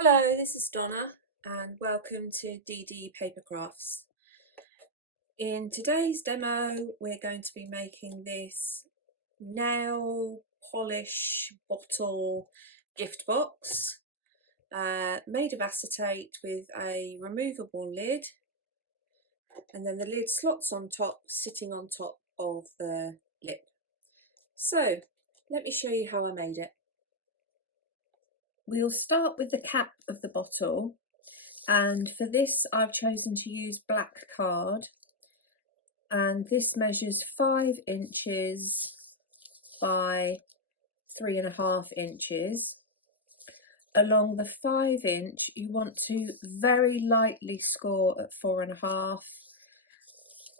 Hello, this is Donna and welcome to DD Paper Crafts. In today's demo we're going to be making this nail polish bottle gift box made of acetate with a removable lid, and then the lid slots on top, sitting on top of the lip. So let me show you how I made it. We'll start with the cap of the bottle, and for this I've chosen to use black card, and this measures 5 inches by 3.5 inches. Along the 5 inch you want to very lightly score at 4.5,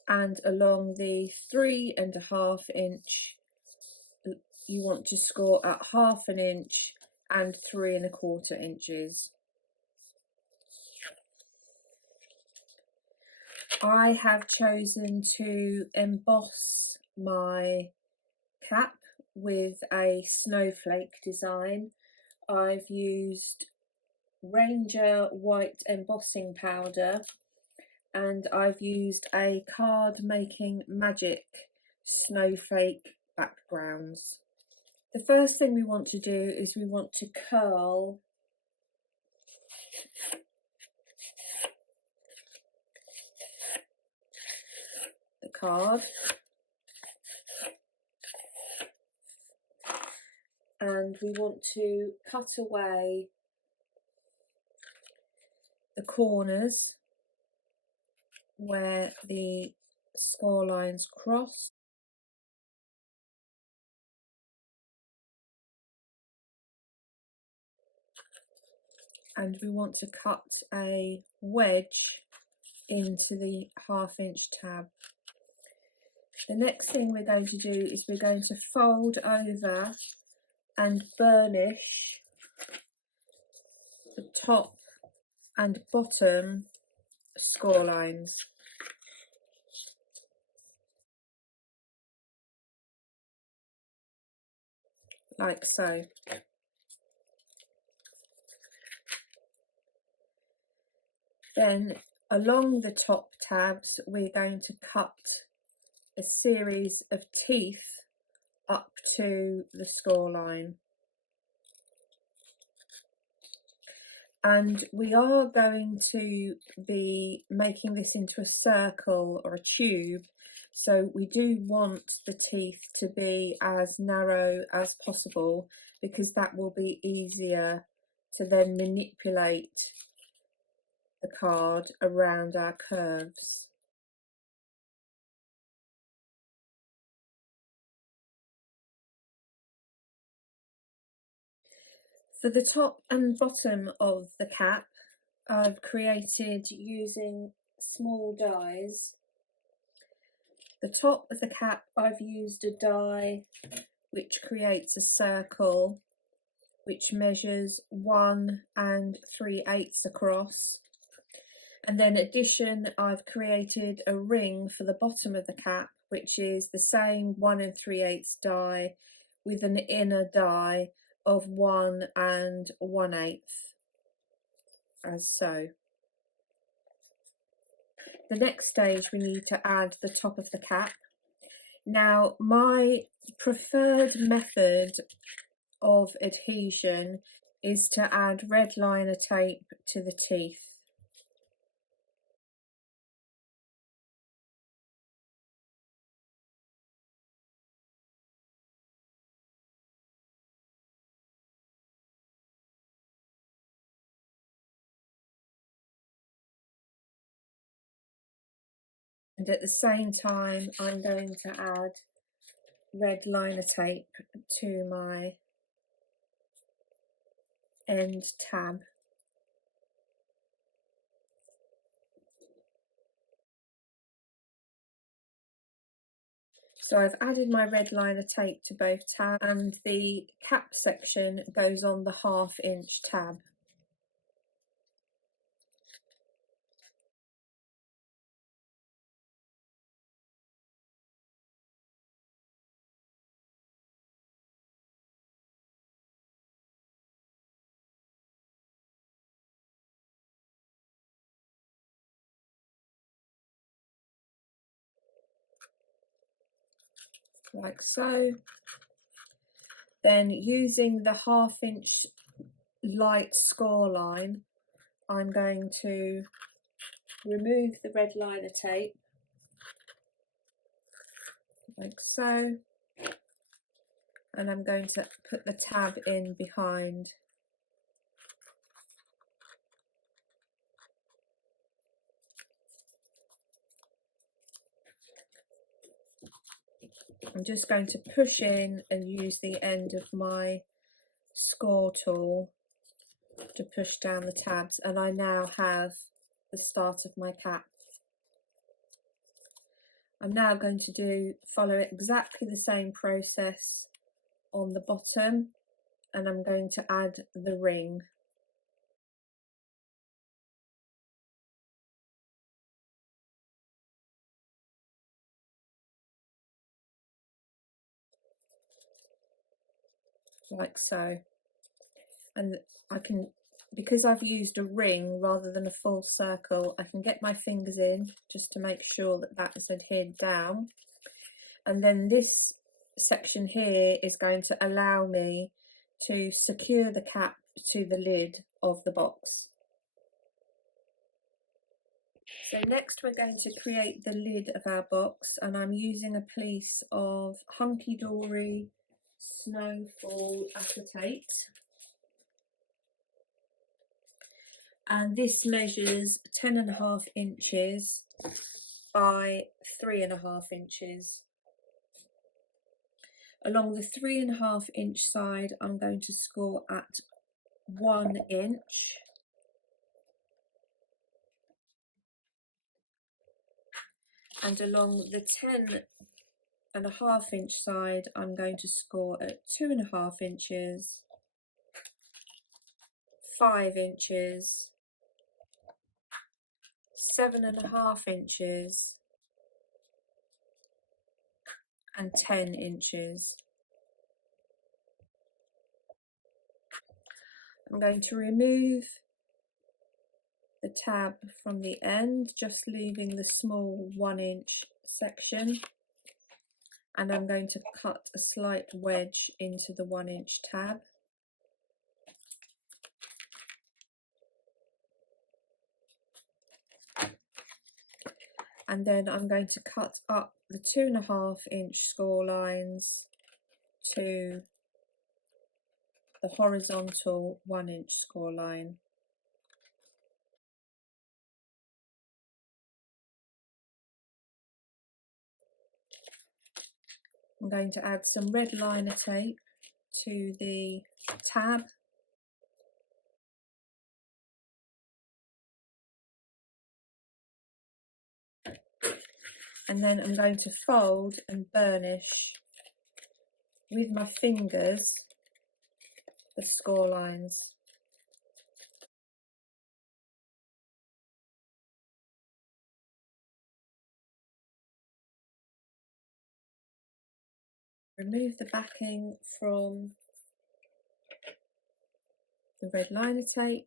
and along the 3.5 inch you want to score at 1/2 inch and 3.25 inches. I have chosen to emboss my cap with a snowflake design. I've used Ranger white embossing powder, and I've used a Card Making Magic snowflake backgrounds. The first thing we want to do is we want to curl the card, and we want to cut away the corners where the score lines cross. And we want to cut a wedge into the 1/2 inch tab. The next thing we're going to do is we're going to fold over and burnish the top and bottom score lines, like so. Then along the top tabs we're going to cut a series of teeth up to the score line. And we are going to be making this into a circle or a tube, so we do want the teeth to be as narrow as possible, because that will be easier to then manipulate the card around our curves. For the top and bottom of the cap, I've created using small dies. The top of the cap I've used a die which creates a circle which measures 1 3/8 across, and then in addition I've created a ring for the bottom of the cap which is the same 1 3/8 die with an inner die of 1 1/8, as so. The next stage we need to add the top of the cap. Now my preferred method of adhesion is to add red liner tape to the teeth. And at the same time I'm going to add red liner tape to my end tab. So I've added my red liner tape to both tabs, and the cap section goes on the 1/2 inch tab. like so. Then using the 1/2 inch light score line, I'm going to remove the red liner tape, like so, and I'm going to put the tab in behind. I'm just going to push in and use the end of my score tool to push down the tabs, and I now have the start of my cap. I'm now going to follow exactly the same process on the bottom, and I'm going to add the ring. Like so. And I can, because I've used a ring rather than a full circle, I can get my fingers in just to make sure that that is adhered down. And then this section here is going to allow me to secure the cap to the lid of the box. So next we're going to create the lid of our box, and I'm using a piece of Hunky Dory Snowfall acetate. And this measures 10.5 inches by 3.5 inches. Along the 3.5 inch side, I'm going to score at 1 inch. And along the 10.5 inch side, I'm going to score at 2.5 inches, 5 inches, 7.5 inches, and 10 inches. I'm going to remove the tab from the end, just leaving the small 1 inch section, and I'm going to cut a slight wedge into the 1 inch tab. And then I'm going to cut up the 2.5 inch score lines to the horizontal 1 inch score line. I'm going to add some red liner tape to the tab, and then I'm going to fold and burnish with my fingers the score lines. Remove the backing from the red liner tape,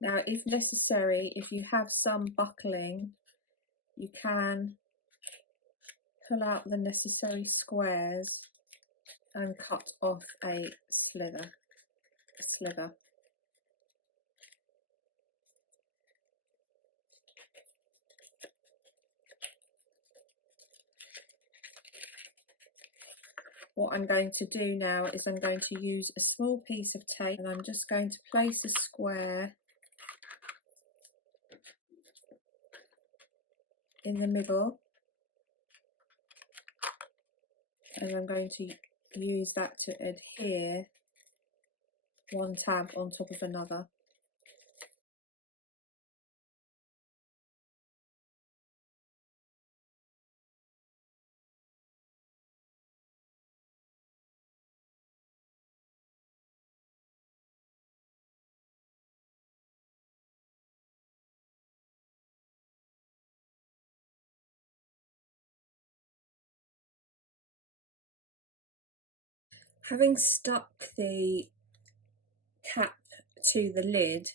now if necessary, if you have some buckling, you can pull out the necessary squares and cut off a sliver. What I'm going to do now is I'm going to use a small piece of tape, and I'm just going to place a square in the middle, and I'm going to use that to adhere one tab on top of another. Having stuck the cap to the lid,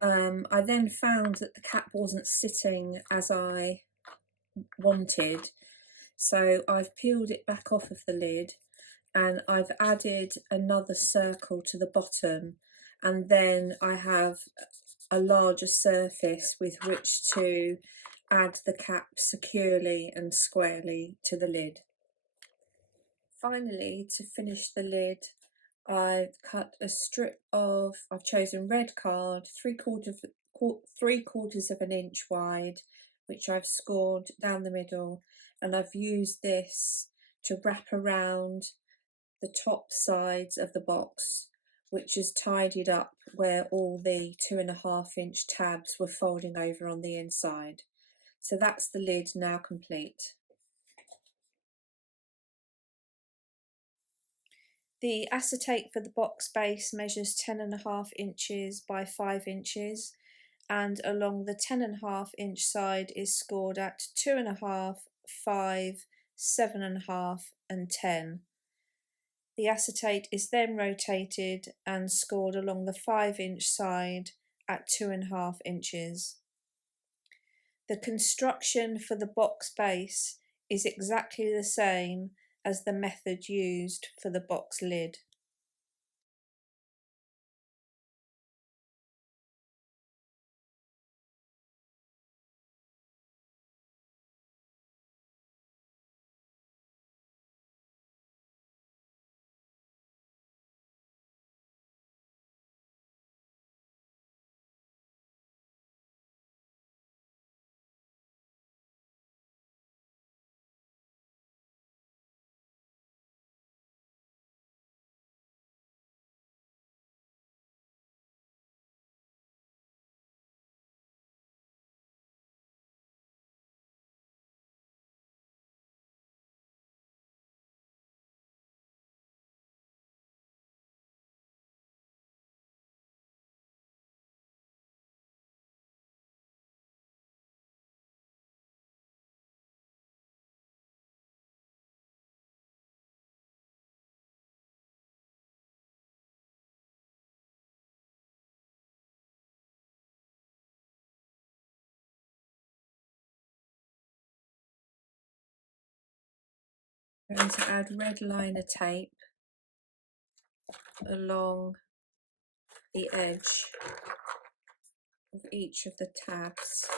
I then found that the cap wasn't sitting as I wanted, so I've peeled it back off of the lid and I've added another circle to the bottom, and then I have a larger surface with which to add the cap securely and squarely to the lid. Finally, to finish the lid, I've cut a strip of, I've chosen red card, 3/4 of an inch wide, which I've scored down the middle, and I've used this to wrap around the top sides of the box, which has tidied up where all the 2.5 inch tabs were folding over on the inside. So that's the lid now complete. The acetate for the box base measures 10.5 inches by 5 inches, and along the 10.5 inch side is scored at 2.5, 5, 7.5 and 10. The acetate is then rotated and scored along the 5 inch side at 2.5 inches. The construction for the box base is exactly the same as the method used for the box lid. I'm going to add red liner tape along the edge of each of the tabs.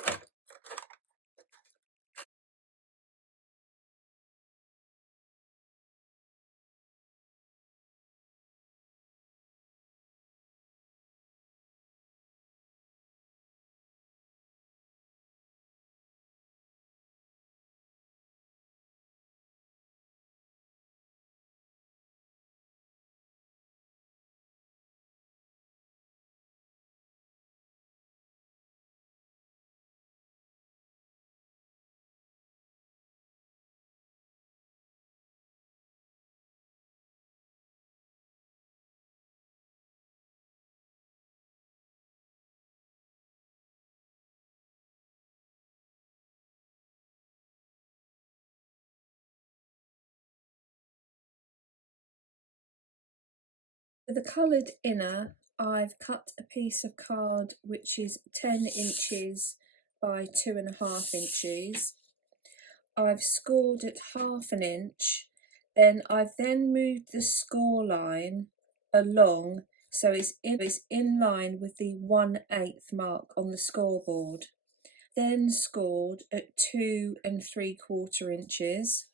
For the coloured inner, I've cut a piece of card which is 10 inches by 2.5 inches. I've scored at 1/2 inch, then I've moved the score line along so it's in line with the 1/8 mark on the scoreboard. Then scored at 2 3/4 inches.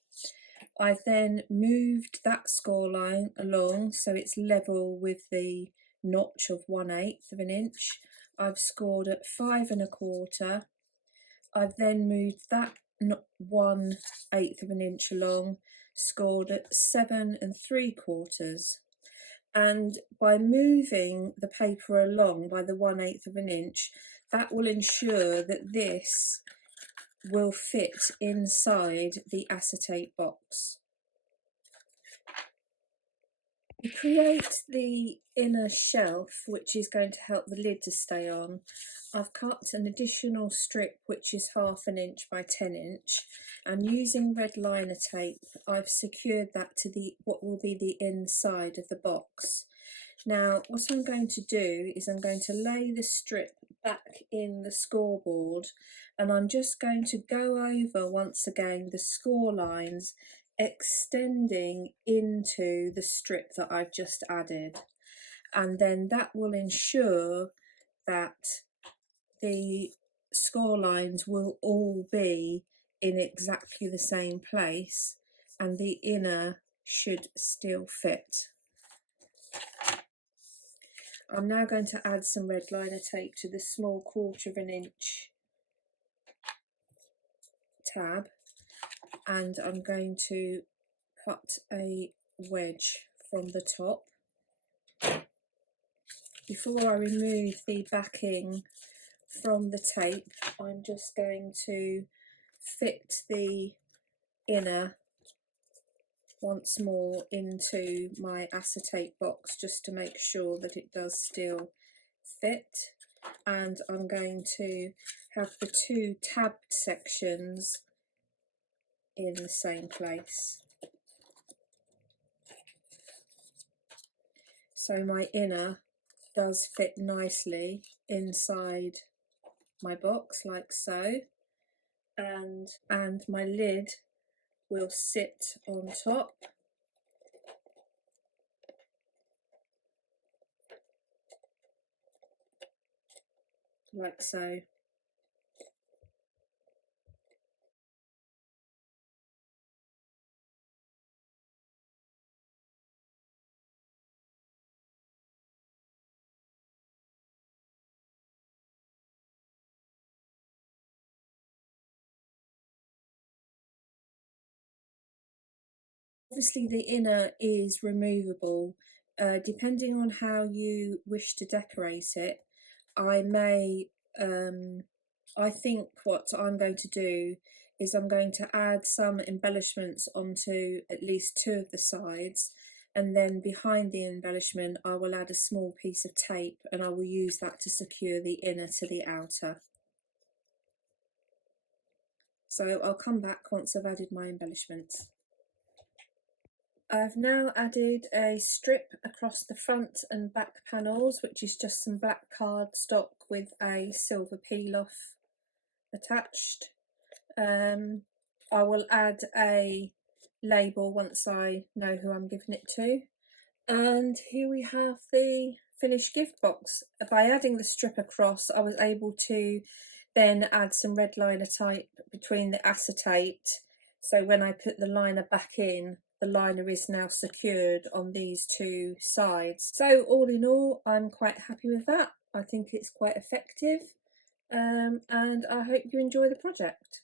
I've then moved that score line along so it's level with the notch of 1/8 of an inch. I've scored at 5 1/4. I've then moved that 1/8 of an inch along, scored at 7 3/4. And by moving the paper along by the 1/8 of an inch, that will ensure that this will fit inside the acetate box. To create the inner shelf, which is going to help the lid to stay on, I've cut an additional strip which is 1/2 inch by 10 inch, and using red liner tape I've secured that to what will be the inside of the box. Now what I'm going to do is I'm going to lay the strip back in the scoreboard, and I'm just going to go over once again the score lines extending into the strip that I've just added, and then that will ensure that the score lines will all be in exactly the same place and the inner should still fit. I'm now going to add some red liner tape to the small 1/4 inch tab, and I'm going to cut a wedge from the top. Before I remove the backing from the tape, I'm just going to fit the inner once more into my acetate box just to make sure that it does still fit, and I'm going to have the 2 tabbed sections in the same place. So my inner does fit nicely inside my box like so, and my lid will sit on top like so. Obviously the inner is removable, depending on how you wish to decorate it. I may, I think what I'm going to do is I'm going to add some embellishments onto at least 2 of the sides, and then behind the embellishment I will add a small piece of tape, and I will use that to secure the inner to the outer. So I'll come back once I've added my embellishments. I've now added a strip across the front and back panels, which is just some black cardstock with a silver peel off attached. I will add a label once I know who I'm giving it to. And here we have the finished gift box. By adding the strip across, I was able to then add some red liner tape between the acetate, so when I put the liner back in, the liner is now secured on these 2 sides. So all in all, I'm quite happy with that. I think it's quite effective, and I hope you enjoy the project.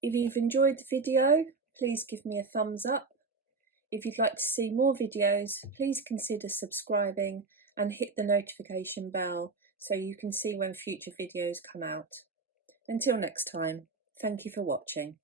If you've enjoyed the video, please give me a thumbs up. If you'd like to see more videos, please consider subscribing and hit the notification bell so you can see when future videos come out. Until next time, thank you for watching.